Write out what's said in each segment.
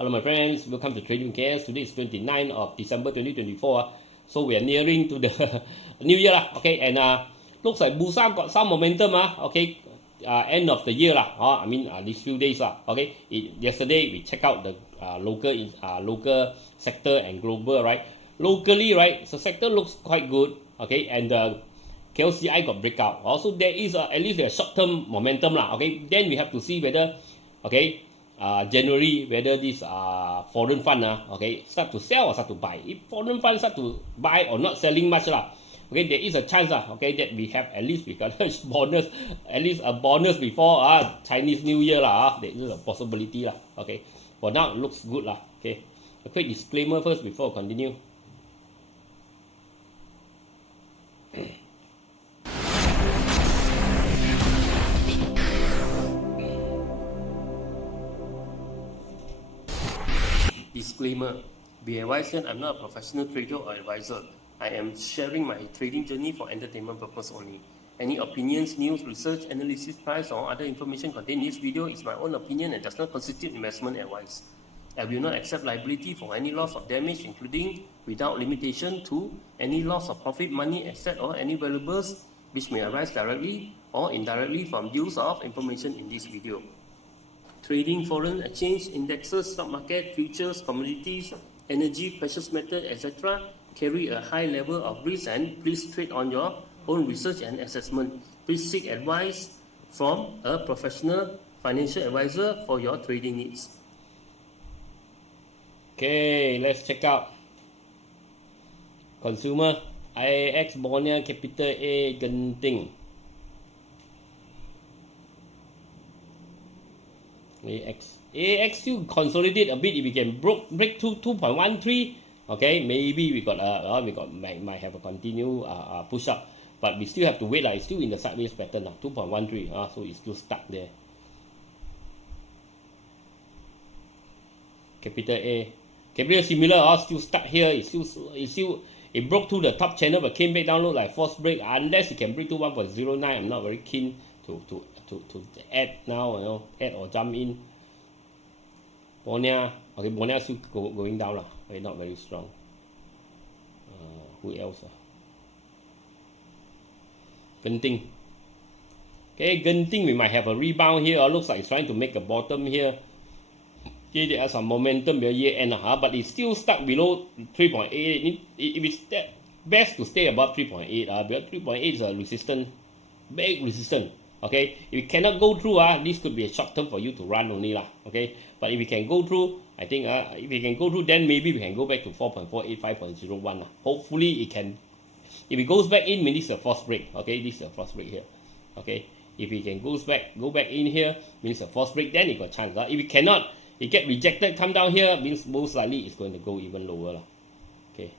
Hello my friends, welcome to Trading KS. Today is 29th of December 2024. So we are nearing to the new year okay, and looks like BURSA got some momentum okay, end of the year I mean these few days okay. Yesterday we check out the local sector and global, right? Locally, right, so sector looks quite good, okay, and the KLSE got breakout. Also there is at least a short-term momentum okay. Then we have to see whether okay January whether this foreign fund okay start to sell or start to buy. If foreign fund start to buy or not selling much okay, there is a chance okay that we have at least we got a bonus, at least a bonus before Chinese New Year there is a possibility okay. For now it looks good okay. A quick disclaimer first before I continue. Disclaimer: be advised that I'm not a professional trader or advisor. I am sharing my trading journey for entertainment purpose only. Any opinions, news, research, analysis, price, or other information contained in this video is my own opinion and does not constitute investment advice. I will not accept liability for any loss or damage, including, without limitation to, any loss of profit, money, asset, or any valuables which may arise directly or indirectly from use of information in this video. Trading foreign exchange, indexes, stock market, futures, commodities, energy, precious metal, etc. carry a high level of risk, and please trade on your own research and assessment. Please seek advice from a professional financial advisor for your trading needs. Okay, let's check out consumer, IAX, BONIA, Capital A, Genting. AX still consolidate a bit. If we can break to 2.13, okay, maybe we might have a continue push up, but we still have to wait it's still in the sideways pattern 2.13 so it's still stuck there. Capital A, Capital similar still stuck here. It broke through the top channel but came back down, look like false break. Unless it can break to 1.09, I'm not very keen to add now, add or jump in. BONIA, okay, BONIA still going down okay, not very strong. Who else? Genting. Okay, Genting we might have a rebound here. Looks like it's trying to make a bottom here. Okay, there are some momentum year end but it's still stuck below 3.8. It's best to stay above 3.8 because 3.8 is a resistance, big resistance. Okay, if you cannot go through this could be a short term for you to run only okay. But if we can go through, I think if we can go through, then maybe we can go back to 4.48, 5.01 Hopefully it can. If it goes back in, means it's a false break. Okay, this is a false break here. Okay, if it can go back in here, means a false break, then it got chance if it cannot, it get rejected, come down here, means most likely it's going to go even lower okay.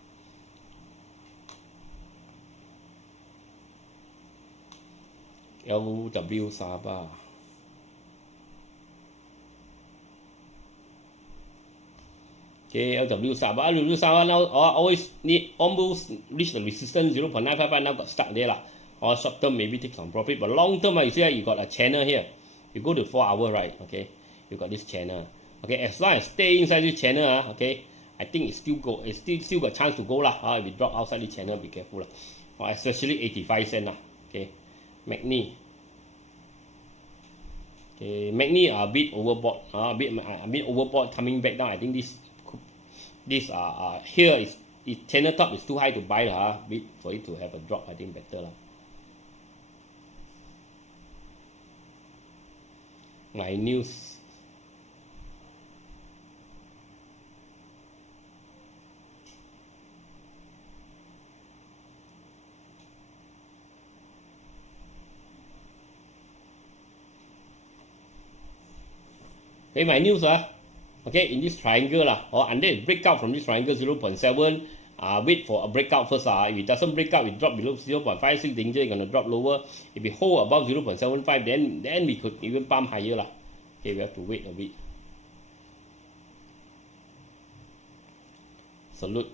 LWSABAH. Okay, LWSABAH now always need almost reach the resistance 0.955, now got stuck there or short term maybe take some profit, but long term you see you got a channel here. You go to 4 hour, right? Okay, you got this channel. Okay, as long as stay inside this channel okay, I think it's still got chance to go if it drop outside the channel, be careful or especially 85 cents okay. MAGNI. Okay, MAGNI are a bit overbought, a bit overbought, coming back down. I think this here is channel top is too high to buy bit for it to have a drop. I think better MYNEWS. Okay, MYNEWS okay, in this triangle or under it break out from this triangle 0.7, wait for a breakout first if it doesn't break out, it drop below 0.56, danger, it's gonna drop lower. If it hold above 0.75, then we could even pump higher okay, we have to wait a bit. Salute.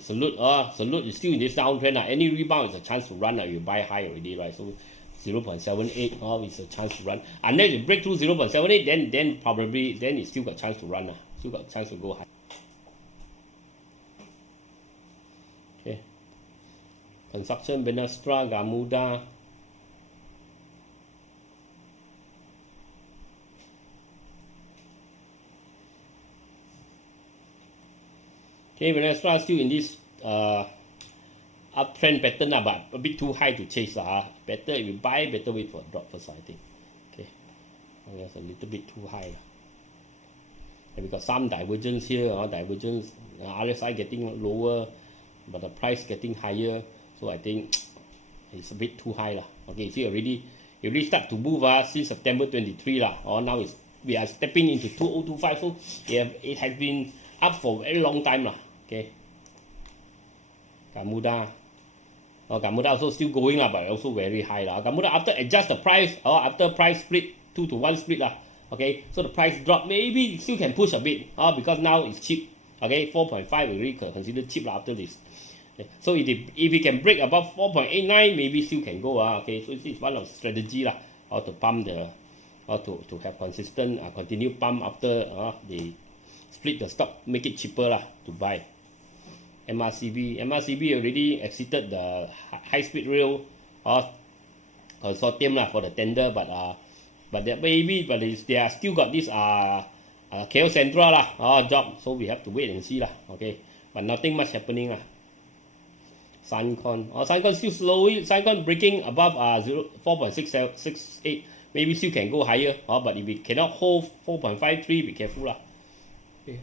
Salute is still in this downtrend. Any rebound is a chance to run. You buy high already, right? So 0.78, it's a chance to run. Unless it break through 0.78, then probably it still got chance to run. Still got chance to go high. Okay. Construction, BNASTRA, Gamuda. Okay, BNASTRA still in this uptrend pattern, but a bit too high to chase. Better if you buy, better wait for a drop first, I think. Okay, that's a little bit too high. And we got some divergence here, divergence. RSI getting lower, but the price getting higher. So I think it's a bit too high. Okay, see it already start to move since September 23. Now we are stepping into 2025. So it has been up for a very long time. Okay. Gamuda. Gamuda also still going, but also very high. Gamuda after adjust the price, after price split, 2-to-1 split. Okay, so the price drop, maybe it still can push a bit, because now it's cheap. Okay, 4.5 we really consider cheap after this. Okay. So if it can break above 4.89, maybe still can go. Okay, so this is one of the strategy how to pump to have consistent continue pump after they split the stock, make it cheaper to buy. MRCB already exited the high-speed rail consortium for the tender, but they are still got this KLSE job, so we have to wait and see okay, but nothing much happening Suncon still slowly, Suncon breaking above 4.668, maybe still can go higher, but if it cannot hold 4.53, be careful okay.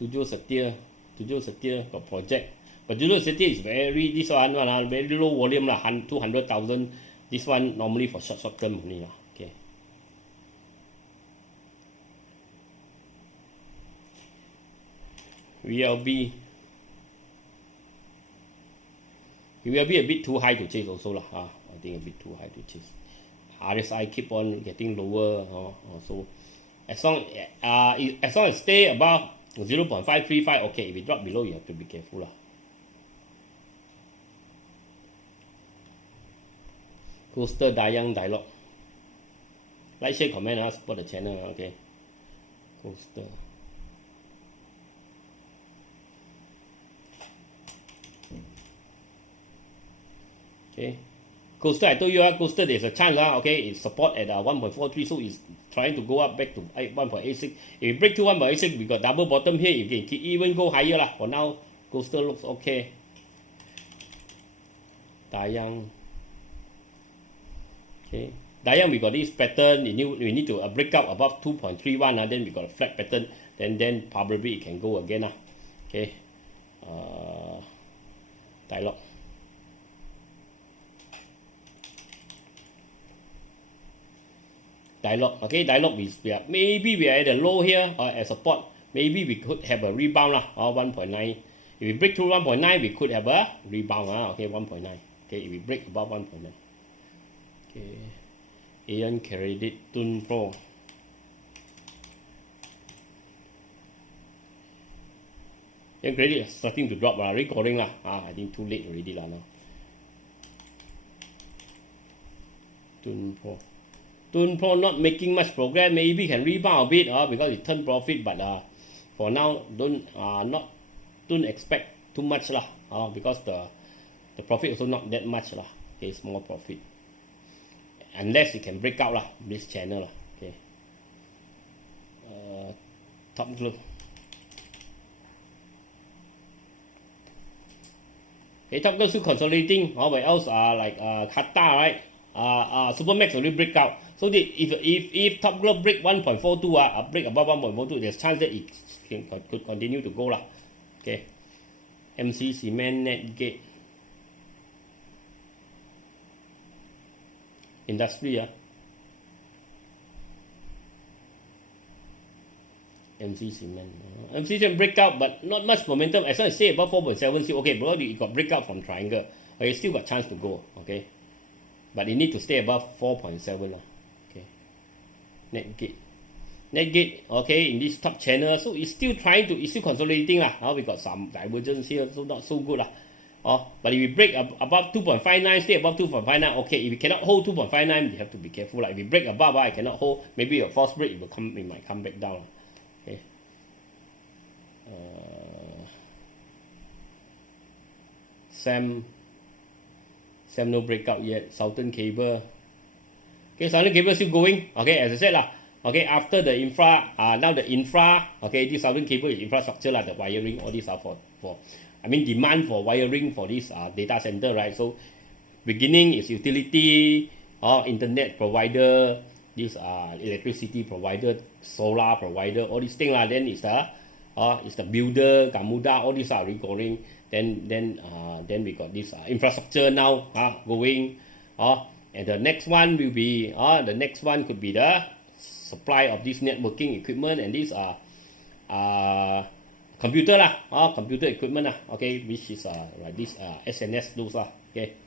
TJSETIA got project, but TJSETIA is very low volume 200,000. This one normally for short term only okay. VLB a bit too high to chase also I think a bit too high to chase. RSI keep on getting lower so as long as stay above 0.535, okay. If it drop below, you have to be careful Coaster, DAYANG, DIALOG. Like, share, comment, support the channel, okay. Coaster. Okay. Coaster, I told you, Coaster, there's a chance, okay, it's support at 1.43, so it's trying to go up back to 1.86. If we break to 1.86, we got double bottom here. You can even go higher For now, Coaster looks okay. DAYANG. Okay. DAYANG, we got this pattern. We need to break out above 2.31. Then we got a flat pattern. Then probably it can go again. Okay. DIALOG. Okay, DIALOG maybe we are at a low here as support. Maybe we could have a rebound 1.9. If we break through 1.9, we could have a rebound. Okay, 1.9. Okay, if we break above 1.9. Okay, AEONCR, TUNEPRO. AEONCR is starting to drop. Recording I think too late already now. TUNEPRO not making much progress. Maybe can rebound a bit because it turned profit, but for now don't expect too much because the profit also not that much Okay, small profit unless it can break out this channel Okay. TOPGLOV. Okay, TOPGLOV still consolidating. But else like Qatar, right? Supermax already break out. So if TOPGLOV break 1.42, break above 1.42, there's chance that it could continue to go Okay. MCEMENT, NATGATE. Industry MCEMENT break out, but not much momentum. As long as stay above 4.7, okay, bro, it got breakout from triangle. Okay, still got chance to go. Okay. But it need to stay above 4.7 Okay. NATGATE, okay, in this top channel, so it's still consolidating We got some divergence here, so not so good But if we break above 2.59, stay above 2.59, okay. If we cannot hold 2.59, you have to be careful. Like if we break above, I cannot hold. Maybe a false break, it might come back down. Okay. Sam no breakout yet. Southern Cable. Okay, Southern Cable still going. Okay, as I said lah. Okay, after the infra, now the infra. Okay, this Southern Cable is infrastructure lah. The wiring, all these are for demand for wiring for this data center, right? So beginning is utility, internet provider, this electricity provider, solar provider, all these things lah. Then is the builder, Gamuda, all these are recurring. Then we got this infrastructure now going. And the next one will be the next one could be the supply of this networking equipment and this computer lah, computer equipment lah, okay, which is like this SNS those lah, okay.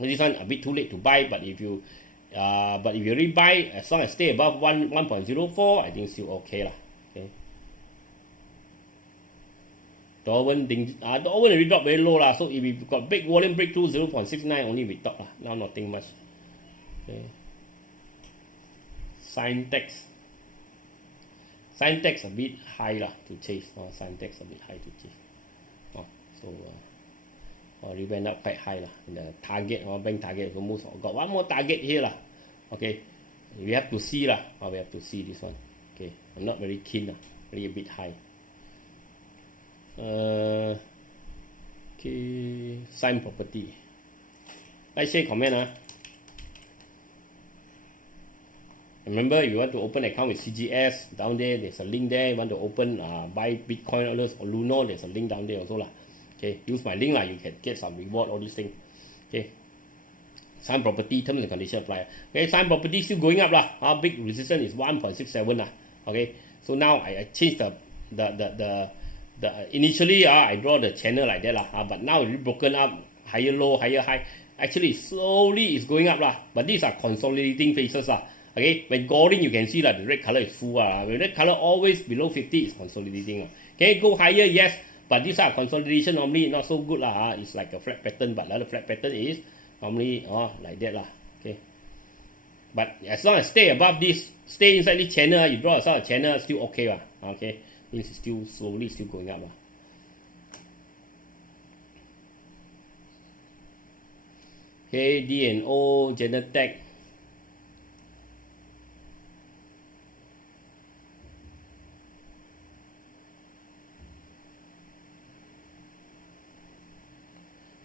This one a bit too late to buy, but if you really buy, as long as stay above 1.04, I think still okay lah, okay. TOYOVEN already dropped very low lah, so if we got big volume breakthrough 0.69 only we talk lah, now nothing much, okay. SCIENTX a bit high lah to chase. SCIENTX a bit high to chase. It went up quite high lah. The target, bank target is almost got one more target here lah. Okay, we have to see lah. We have to see this one. Okay, I'm not very keen lah. Really a bit high. Okay, Sign Property. Like say comment. Remember, if you want to open an account with CGS, down there, there's a link there. You want to open, buy Bitcoin or Luno, there's a link down there also lah. Okay, use my link lah, you can get some reward, all these things. Okay, Sign Property, terms and conditions apply. Okay, Sign Property still going up lah. Our big resistance is 1.67 lah. Okay, so now I changed the initially I draw the channel like that lah. But now it's broken up, higher low, higher high. Actually, slowly it's going up lah. But these are consolidating phases lah. Okay, when goring you can see that the red color is full. When red color always below 50 is consolidating. Can it go higher? Yes, but these are consolidation normally not so good lah. It's like a flat pattern, but the other flat pattern is normally like that lah. Okay, but as long as stay above this, stay inside this channel, you draw a channel, still okay lah. Okay, means it's still slowly still going up lah. Okay, DNO, Genetech.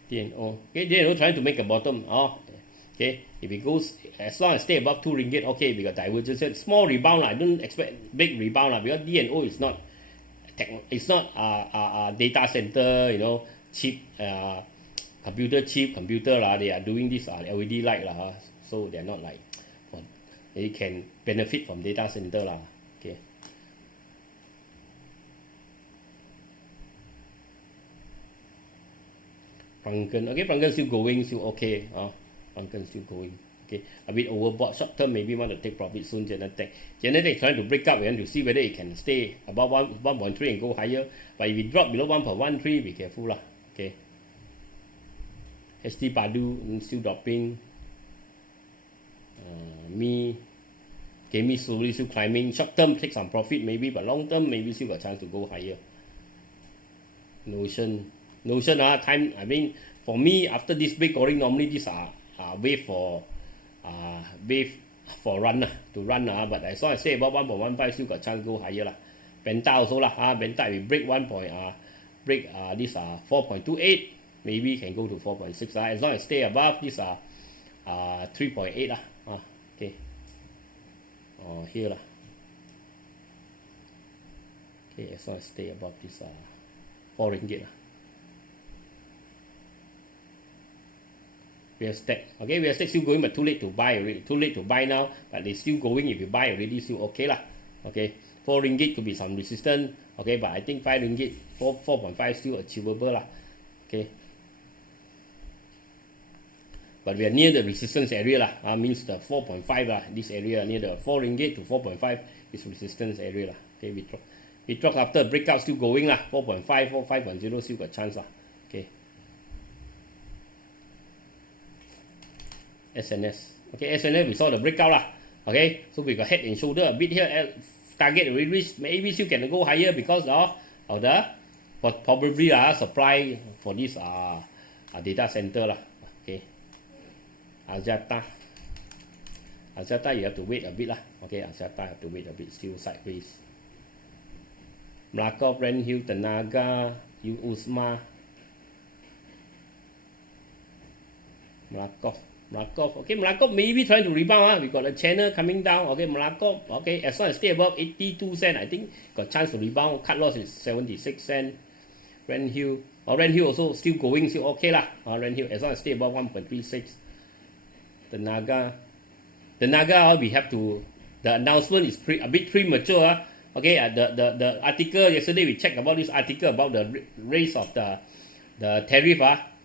DNO. Okay, DNO trying to make a bottom. Okay, if it goes, as long as stay above 2 ringgit, okay, we got divergence. Small rebound lah. I don't expect big rebound lah, because DNO is not data center, cheap computer lah. They are doing this LED light lah. So they are not like they can benefit from data center lah. Okay. Franken, okay, Franken still going, still okay. Franken still going. Okay, a bit overbought. Short term, maybe want to take profit soon. Genetech trying to break up. We want to see whether it can stay above 1.3 and go higher. But if it drop below 1.13, be careful lah. Okay. HTPADU still dropping. Me slowly still climbing. Short term take some profit maybe, but long term maybe still got chance to go higher. Notion time. I mean, for me, after this big goring, normally these are wave for run to run. But as long as say about 1.15, still got chance to go higher lah. PENTA also lah. PENTA we break this 4.28, maybe can go to 4.6 as long as stay above this 3.8 lah. Okay. Here lah. Okay, as long as stay above this 4 ringgit lah. VSTECS. Okay, VSTECS still going, but too late to buy already. Too late to buy now, but they still going. If you buy already, still okay lah. Okay, 4 ringgit could be some resistance. Okay, but I think 5 ringgit, 4.5 still achievable lah. Okay, but we are near the resistance area lah. Means the 4.5 lah. This area near the 4 ringgit to 4.5 is resistance area lah. Okay, we drop after breakout still going lah. 4.5 or 5.0 still got chance lah. SNS. Okay, SNS we saw the breakout lah. Okay, so we got head and shoulder a bit here. Target already reached. Maybe still can go higher because of the probably supply for this data center lah. Okay, AXIATA you have to wait a bit lah. Okay, AXIATA have to wait a bit, still sideways. MALAKOFF, RANHILL, TENAGA, UZMA. MALAKOFF, okay, MALAKOFF maybe trying to rebound. We got a channel coming down. Okay, MALAKOFF, okay, as long as stay above 82 cents, I think got chance to rebound. Cut loss is 76 cents. RANHILL, RANHILL also still going, still okay lah. RANHILL as long as stay above 1.36. TENAGA, we have to, the announcement is a bit premature. Okay, the article yesterday we checked about this article about the raise of the tariff.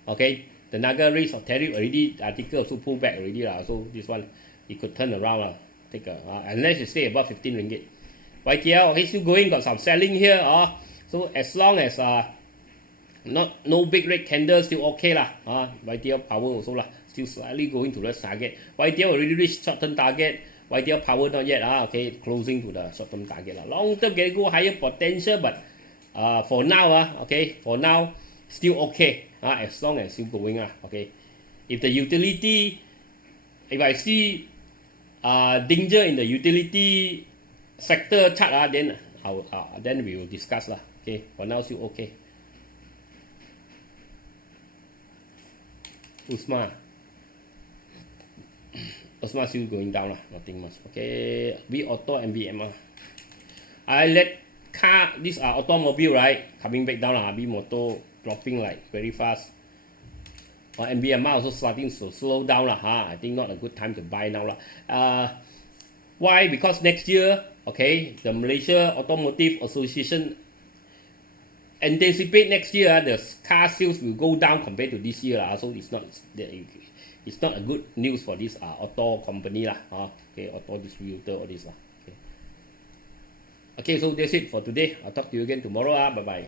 Okay, TENAGA raise of tariff already. The article also pulled back already lah. So this one it could turn around lah. Take unless you stay above 15 ringgit. YTL, okay, still going, got some selling here. So as long as no big red candles, still okay lah. YTL power also lah, still slightly going towards target. YTL already reached short-term target. YTL power not yet. Okay, closing to the short-term target lah. Long-term can go higher potential, but for now okay, for now still okay. As long as still going okay. If the utility, if I see danger in the utility sector chart then then we will discuss lah. Okay, for now still okay. UZMA still going down lah, nothing much. Okay, BAUTO and BMR. I let this automobile right coming back down lah. BMOTO dropping like very fast. MBMR also starting to slow down lah. I think not a good time to buy now lah. Why? Because next year, okay, the Malaysia Automotive Association anticipate next year the car sales will go down compared to this year lah. So it's not a good news for this auto company lah. Okay, auto distributor, all this lah. Okay, so that's it for today. I'll talk to you again tomorrow. Bye bye.